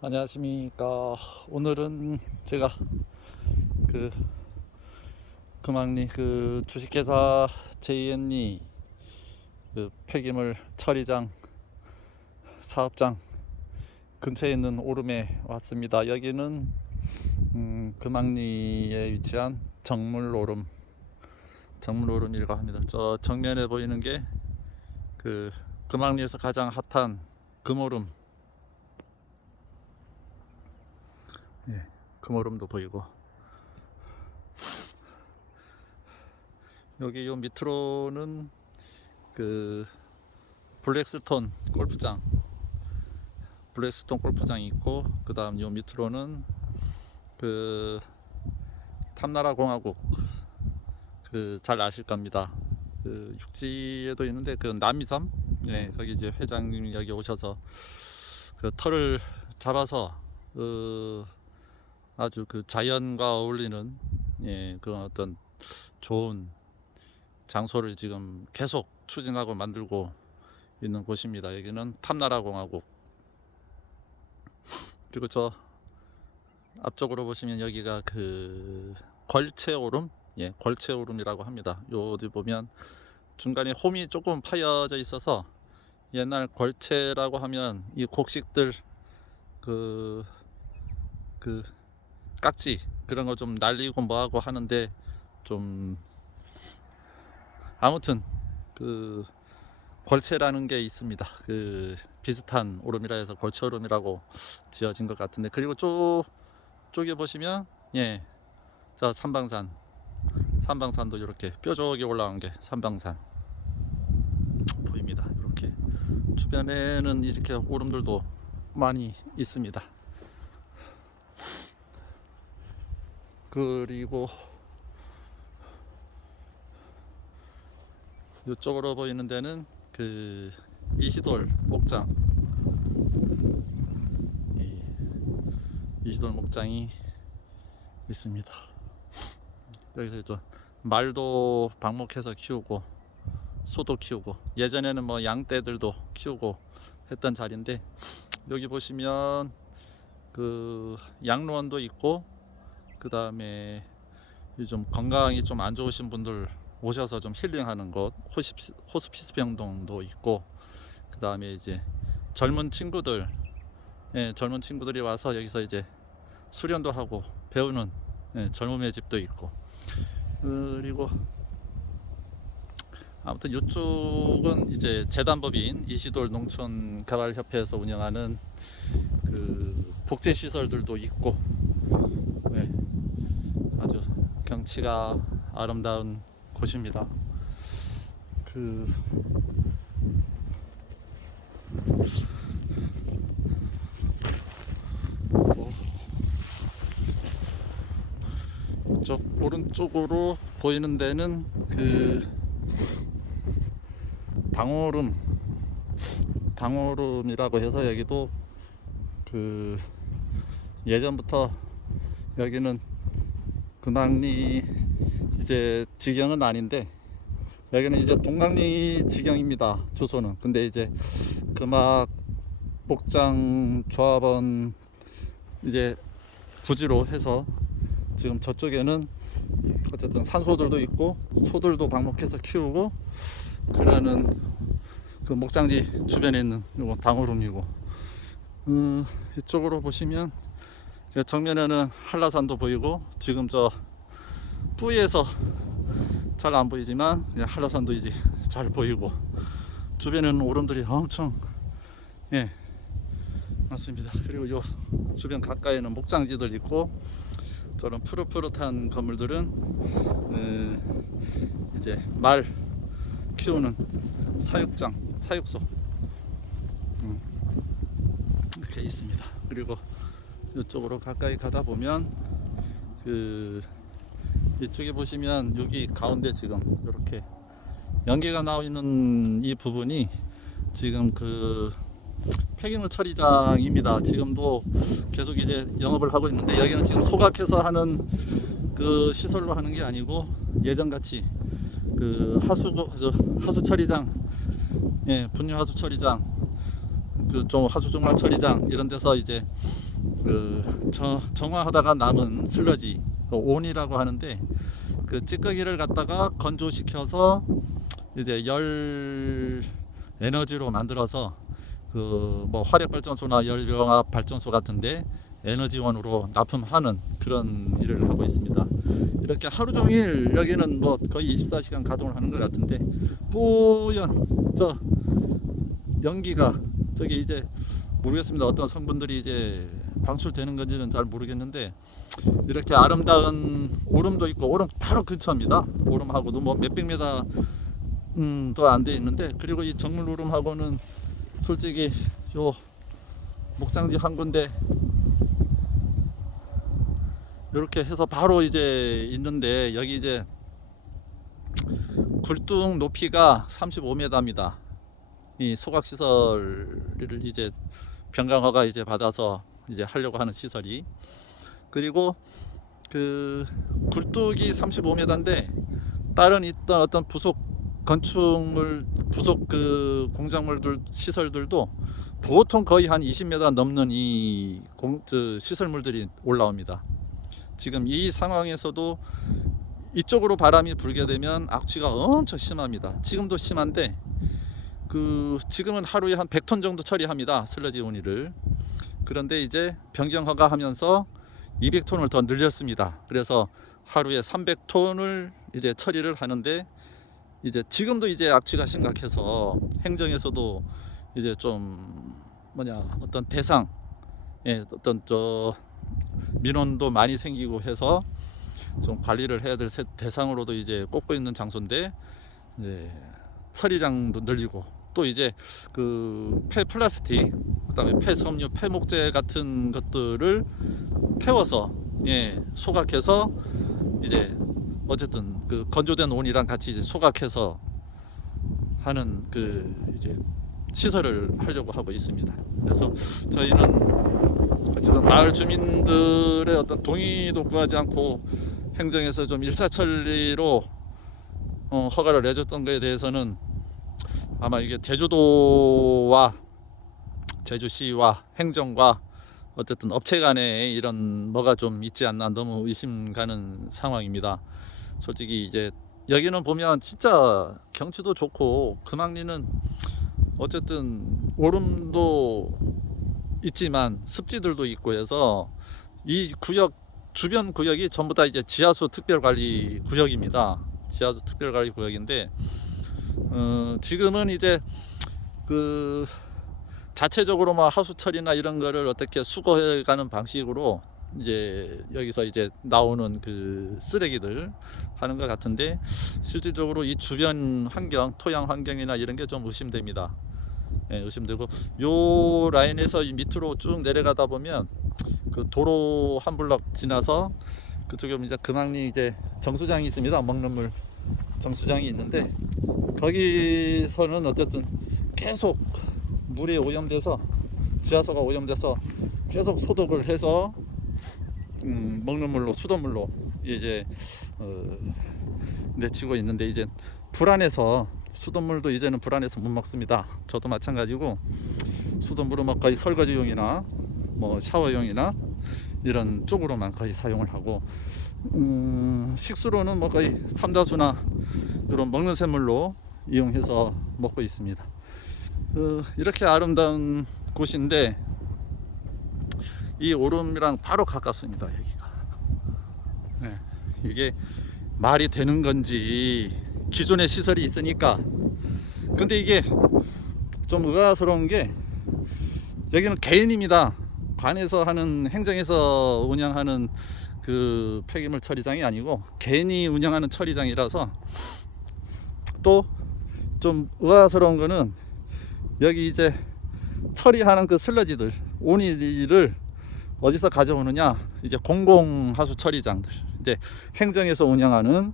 안녕하십니까. 오늘은 제가 그 금왕리 주식회사 JNE 폐기물 처리장 사업장 근처에 있는 오름에 왔습니다. 여기는 금왕리에 위치한 정물오름이라고 합니다. 저 정면에 보이는 게 금왕리에서 가장 핫한 금오름. 예, 금오름도 보이고, 여기 요 밑으로는 블랙스톤 골프장이 있고, 그 다음 요 밑으로는 탐나라 공화국, 잘 아실 겁니다. 육지에도 있는데 남이섬, 예, 거기 이제 회장님이 여기 오셔서 털을 잡아서 아주 자연과 어울리는, 예, 그런 어떤 좋은 장소를 지금 계속 추진하고 만들고 있는 곳입니다. 여기는 탐나라 공화국. 그리고 저 앞쪽으로 보시면 여기가 걸채오름, 예, 걸채오름이라고 합니다. 어디 보면 중간에 홈이 조금 파여져 있어서 옛날 걸채라고 하면 이 곡식들 그 깍지 그런 거 좀 날리고 뭐하고 하는데, 좀 아무튼 걸채라는 게 있습니다. 비슷한 오름이라 해서 걸채오름이라고 지어진 것 같은데, 그리고 쪽에 보시면, 예, 자 삼방산도 이렇게 뾰족하게 올라온 게 삼방산 보입니다. 이렇게 주변에는 이렇게 오름들도 많이 있습니다. 그리고 이쪽으로 보이는 데는 이시돌 목장, 이시돌 목장이 있습니다. 여기서 또 말도 방목해서 키우고, 소도 키우고, 예전에는 뭐 양떼들도 키우고 했던 자리인데, 여기 보시면 양로원도 있고, 그 다음에 좀 건강이 좀 안 좋으신 분들 오셔서 좀 힐링하는 곳, 호스피스 병동도 있고, 그 다음에 이제 젊은 친구들이 와서 여기서 이제 수련도 하고 배우는, 예, 젊음의 집도 있고. 그리고 아무튼 이쪽은 이제 재단법인 이시돌 농촌개발협회에서 운영하는 복지시설들도 있고, 네, 아주 경치가 아름다운 곳입니다. 이쪽 오른쪽으로 보이는 데는 당오름이라고 해서, 여기도 예전부터 여기는 금왕리 이제 지경은 아닌데, 여기는 이제 동강리 지경입니다, 주소는. 근데 이제 금악 복장 조합원 이제 부지로 해서 지금 저쪽에는 어쨌든 산소들도 있고 소들도 방목해서 키우고 그러는 목장지 주변에 있는 요거 당오름이고, 이쪽으로 보시면 정면에는 한라산도 보이고, 지금 저 뿌이에서 잘 안 보이지만 한라산도 이제 잘 보이고, 주변에는 오름들이 엄청, 예, 맞습니다. 그리고 요 주변 가까이는 목장지들 있고, 저런 푸릇푸릇한 건물들은 이제 말 키우는 사육소 이렇게 있습니다. 그리고 이쪽으로 가까이 가다 보면 이쪽에 보시면 여기 가운데 지금 이렇게 연기가 나와 있는 이 부분이 지금 폐기물 처리장입니다. 지금도 계속 이제 영업을 하고 있는데, 여기는 지금 소각해서 하는 시설로 하는 게 아니고, 예전같이 하수 처리장, 예, 분유 하수 처리장, 좀 하수 종말 처리장 이런 데서 이제 정화하다가 남은 슬러지 온이라고 하는데, 그 찌꺼기를 갖다가 건조시켜서 이제 열 에너지로 만들어서 그 뭐 화력 발전소나 열병합 발전소 같은데 에너지원으로 납품하는 그런 일을 하고 있습니다. 이렇게 하루 종일 여기는 뭐 거의 24시간 가동을 하는 것 같은데, 뿌연 저 연기가 저기 이제 모르겠습니다. 어떤 성분들이 이제 방출되는 건지는 잘 모르겠는데, 이렇게 아름다운 오름도 있고, 오름 바로 근처입니다. 오름하고도 뭐 몇백 미터 더 안 돼 있는데, 그리고 이 정물 오름하고는 솔직히 요 목장지 한 군데 이렇게 해서 바로 이제 있는데, 여기 이제 굴뚝 높이가 35m입니다. 이 소각 시설을 이제 변강허가 이제 받아서 이제 하려고 하는 시설이, 그리고 그 굴뚝이 35m인데 다른 있던 어떤 부속 건축물, 부속 그 공작물들 시설들도 보통 거의 한 20m 넘는 이 시설물들이 올라옵니다. 지금 이 상황에서도 이쪽으로 바람이 불게 되면 악취가 엄청 심합니다. 지금도 심한데 지금은 하루에 한 100톤 정도 처리합니다. 슬러지 온이를. 그런데 이제 변경 허가하면서 200톤을 더 늘렸습니다. 그래서 하루에 300톤을 이제 처리를 하는데, 이제 지금도 이제 악취가 심각해서 행정에서도 이제 좀 어떤 대상, 어떤 민원도 많이 생기고 해서 좀 관리를 해야 될 대상으로도 이제 꼽고 있는 장소인데, 이제 처리량도 늘리고, 또 이제 그 폐플라스틱, 그다음에 폐섬유, 폐목재 같은 것들을 태워서 소각해서 이제 어쨌든 그 건조된 온이랑 같이 이제 소각해서 하는 그 이제 시설을 하려고 하고 있습니다. 그래서 저희는 어쨌든 마을 주민들의 어떤 동의도 구하지 않고 행정에서 좀 일사천리로 허가를 내줬던 것에 대해서는 아마 이게 제주도와 제주시와 행정과 어쨌든 업체 간에 이런 뭐가 좀 있지 않나 너무 의심 가는 상황입니다. 솔직히 이제 여기는 보면 진짜 경치도 좋고, 금왕리는 어쨌든 오름도 있지만 습지들도 있고 해서 이 구역, 주변 구역이 전부 다 이제 지하수 특별관리 구역입니다. 지하수 특별관리 구역인데, 지금은 이제 그 자체적으로 뭐 하수 처리나 이런 거를 어떻게 수거해 가는 방식으로 이제 여기서 이제 나오는 그 쓰레기들 하는 것 같은데, 실질적으로 이 주변 환경, 토양 환경이나 이런 게 좀 의심됩니다. 의심되고, 요 라인에서 이 밑으로 쭉 내려가다 보면 그 도로 한 블럭 지나서 그쪽에 이제 금왕리 이제 정수장이 있습니다. 먹는 물 정수장이 있는데, 거기서는 어쨌든 계속 물이 오염돼서, 지하수가 오염돼서 계속 소독을 해서 먹는 물로, 수돗물로 이제 내치고 있는데, 이제 불안해서 수돗물도 이제는 불안해서 못 먹습니다. 저도 마찬가지고 수돗물은 뭐 거의 설거지용이나 뭐 샤워용이나 이런 쪽으로만 거의 사용을 하고, 식수로는 뭐 거의 삼다수나 이런 먹는 샘물로 이용해서 먹고 있습니다. 이렇게 아름다운 곳인데 이 오름이랑 바로 가깝습니다. 여기가. 이게 말이 되는 건지, 기존의 시설이 있으니까. 근데 이게 좀 의아스러운 게, 여기는 개인입니다. 관에서 하는, 행정에서 운영하는 그 폐기물 처리장이 아니고 개인이 운영하는 처리장이라서, 또 좀 의아스러운 거는 여기 이제 처리하는 그 슬러지들, 온이를 어디서 가져오느냐, 이제 공공 하수 처리장들, 이제 행정에서 운영하는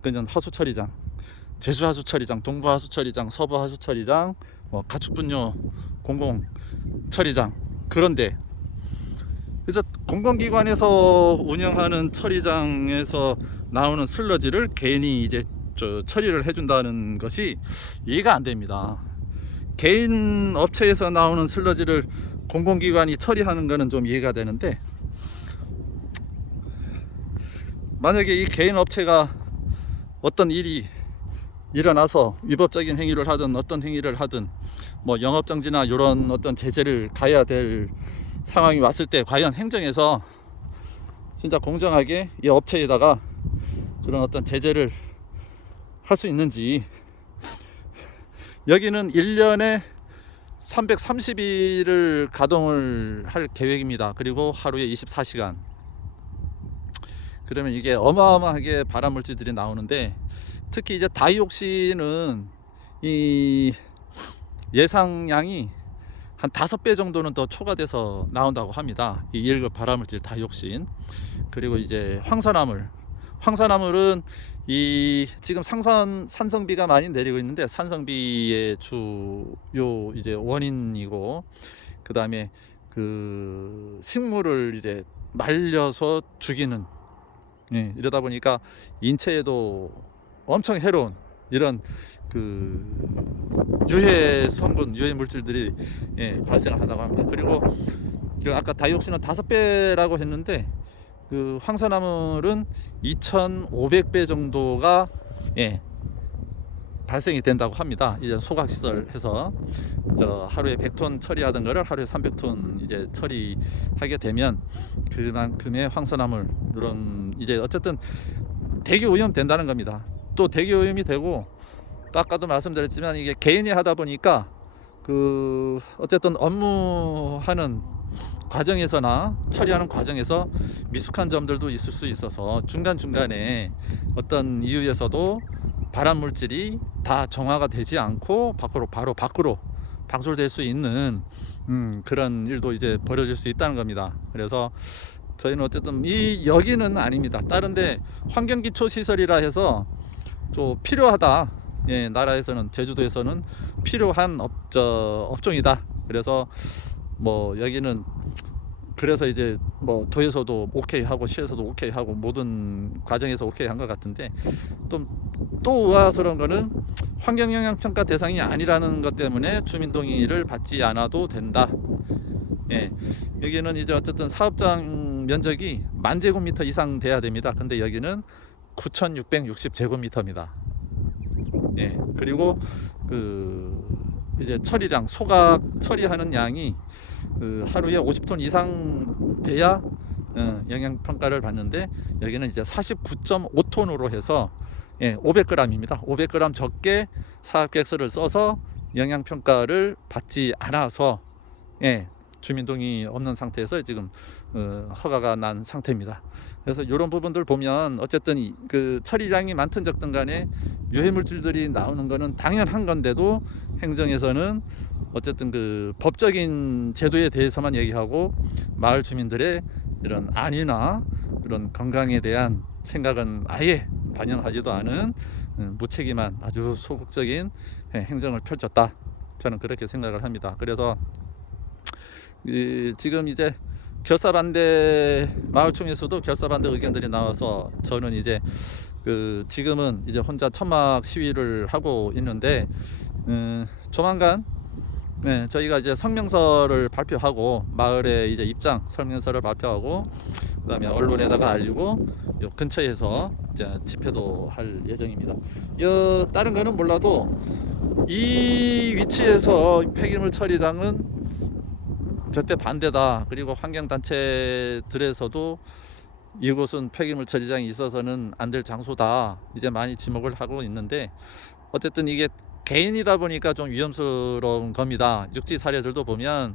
그냥 하수 처리장, 제주 하수 처리장, 동부 하수 처리장, 서부 하수 처리장, 뭐 가축분뇨 공공 처리장, 그런데 그래서 공공기관에서 운영하는 처리장에서 나오는 슬러지를 개인이 이제 처리를 해준다는 것이 이해가 안 됩니다. 개인 업체에서 나오는 슬러지를 공공기관이 처리하는 거는 좀 이해가 되는데, 만약에 이 개인 업체가 어떤 일이 일어나서 위법적인 행위를 하든 어떤 행위를 하든 뭐 영업정지나 이런 어떤 제재를 가해야 될 상황이 왔을 때 과연 행정에서 진짜 공정하게 이 업체에다가 그런 어떤 제재를 할 수 있는지. 여기는 1년에 330일을 가동을 할 계획입니다. 그리고 하루에 24시간. 그러면 이게 어마어마하게 발암물질들이 나오는데, 특히 이제 다이옥신은 이 예상량이 한 5배 정도는 더 초과돼서 나온다고 합니다. 이 1급 발암물질 다이옥신. 그리고 이제 황산화물은 이 지금 산성비가 많이 내리고 있는데, 산성비의 주요 이제 원인이고, 그 다음에 그 식물을 이제 말려서 죽이는, 예, 이러다 보니까 인체에도 엄청 해로운 이런 그 유해 성분, 유해 물질들이, 예, 발생을 한다고 합니다. 그리고 아까 다이옥신은 5배라고 했는데, 그 황산화물은 2,500배 정도가, 예, 발생이 된다고 합니다. 이제 소각시설 해서 하루에 100톤 처리하던 거를 하루에 300톤 이제 처리하게 되면 그만큼의 황산화물, 이런 이제 어쨌든 대기 오염 된다는 겁니다. 또 대기 오염이 되고, 또 아까도 말씀드렸지만 이게 개인이 하다 보니까 그 어쨌든 업무하는 과정에서나 처리하는 과정에서 미숙한 점들도 있을 수 있어서 중간중간에 어떤 이유에서도 발암물질이 다 정화가 되지 않고 바로 밖으로 방출될 수 있는 그런 일도 이제 벌어질 수 있다는 겁니다. 그래서 저희는 어쨌든 여기는 아닙니다. 다른데 환경기초시설이라 해서 좀 필요하다. 예, 나라에서는, 제주도에서는 필요한 업종이다. 그래서 뭐 여기는, 그래서 이제 뭐 도에서도 오케이 하고 시에서도 오케이 하고 모든 과정에서 오케이 한 것 같은데, 또 의아스러운 거는 환경영향평가 대상이 아니라는 것 때문에 주민동의를 받지 않아도 된다. 예, 여기는 이제 어쨌든 사업장 면적이 10,000제곱미터 이상 돼야 됩니다. 근데 여기는 9,660제곱미터입니다. 예, 그리고 그 이제 처리량, 소각 처리하는 양이 그 하루에 50톤 이상 돼야 영양평가를 받는데, 여기는 이제 49.5톤으로 해서, 예, 500g입니다. 500g 적게 사업계획서를 써서 영양평가를 받지 않아서, 예, 주민동의 없는 상태에서 지금 허가가 난 상태입니다. 그래서 이런 부분들 보면 어쨌든 그 처리량이 많든 적든 간에 유해물질들이 나오는 거는 당연한 건데도, 행정에서는 어쨌든 그 법적인 제도에 대해서만 얘기하고 마을 주민들의 이런 안위나 이런 건강에 대한 생각은 아예 반영하지도 않은 무책임한 아주 소극적인 행정을 펼쳤다. 저는 그렇게 생각을 합니다. 그래서 지금 이제 결사반대, 마을총에서도 결사반대 의견들이 나와서 저는 이제 지금은 이제 혼자 천막 시위를 하고 있는데, 조만간, 네, 저희가 이제 성명서를 발표하고, 마을의 이제 입장 설명서를 발표하고, 그다음에 언론에다가 알리고, 요 근처에서 이제 집회도 할 예정입니다. 다른 거는 몰라도 이 위치에서 폐기물 처리장은 절대 반대다. 그리고 환경단체들에서도 이곳은 폐기물 처리장이 있어서는 안 될 장소다. 이제 많이 지목을 하고 있는데, 어쨌든 이게 개인이다 보니까 좀 위험스러운 겁니다. 육지 사례들도 보면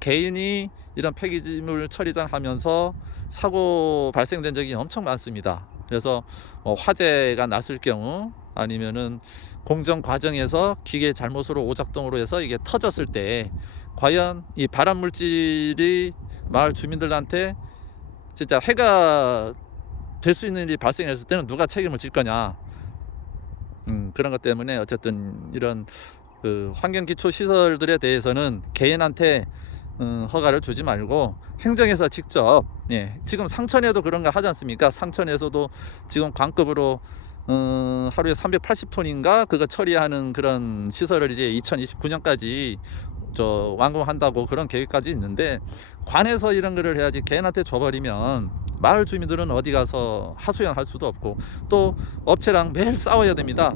개인이 이런 폐기물 처리장 하면서 사고 발생된 적이 엄청 많습니다. 그래서 화재가 났을 경우, 아니면은 공정 과정에서 기계 잘못으로 오작동으로 해서 이게 터졌을 때 과연 이 발암물질이 마을 주민들한테 진짜 해가 될 수 있는 일이 발생했을 때는 누가 책임을 질 거냐. 그런 것 때문에 어쨌든 이런 그 환경기초 시설들에 대해서는 개인한테 허가를 주지 말고 행정에서 직접, 예, 지금 상천에도 그런 거 하지 않습니까? 상천에서도 지금 광급으로 하루에 380톤인가 그거 처리하는 그런 시설을 이제 2029년까지 완공한다고 그런 계획까지 있는데, 관에서 이런 거를 해야지 개인한테 줘버리면 마을 주민들은 어디 가서 하소연할 수도 없고 또 업체랑 매일 싸워야 됩니다.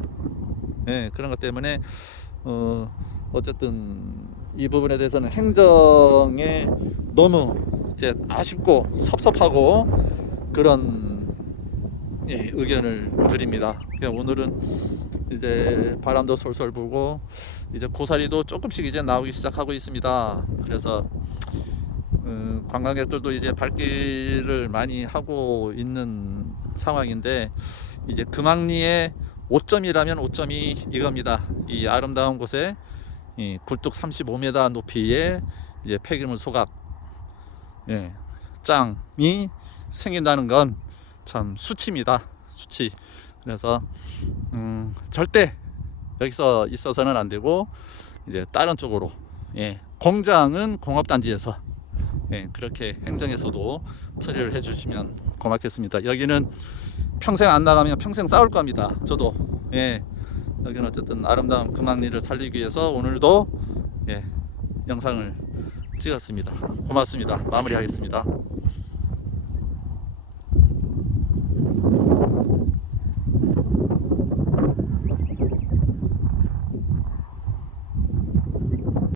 예, 그런 것 때문에 어쨌든 이 부분에 대해서는 행정에 너무 이제 아쉽고 섭섭하고 그런 의견을 드립니다. 오늘은 이제 바람도 솔솔 불고 이제 고사리도 조금씩 이제 나오기 시작하고 있습니다. 그래서 관광객들도 이제 발길을 많이 하고 있는 상황인데, 이제 금왕리의 5점이라면 5점이 이겁니다. 이 아름다운 곳에 이 굴뚝 35m 높이의 이제 폐기물 소각 짱이 생긴다는 건 참 수치입니다. 수치. 그래서 절대 여기서 있어서는 안 되고 이제 다른 쪽으로, 공장은 공업단지에서 그렇게 행정에서도 처리를 해주시면 고맙겠습니다. 여기는 평생 안 나가면 평생 싸울 겁니다. 저도 여기는 어쨌든 아름다운 금왕리를 살리기 위해서 오늘도 영상을 찍었습니다. 고맙습니다. 마무리하겠습니다.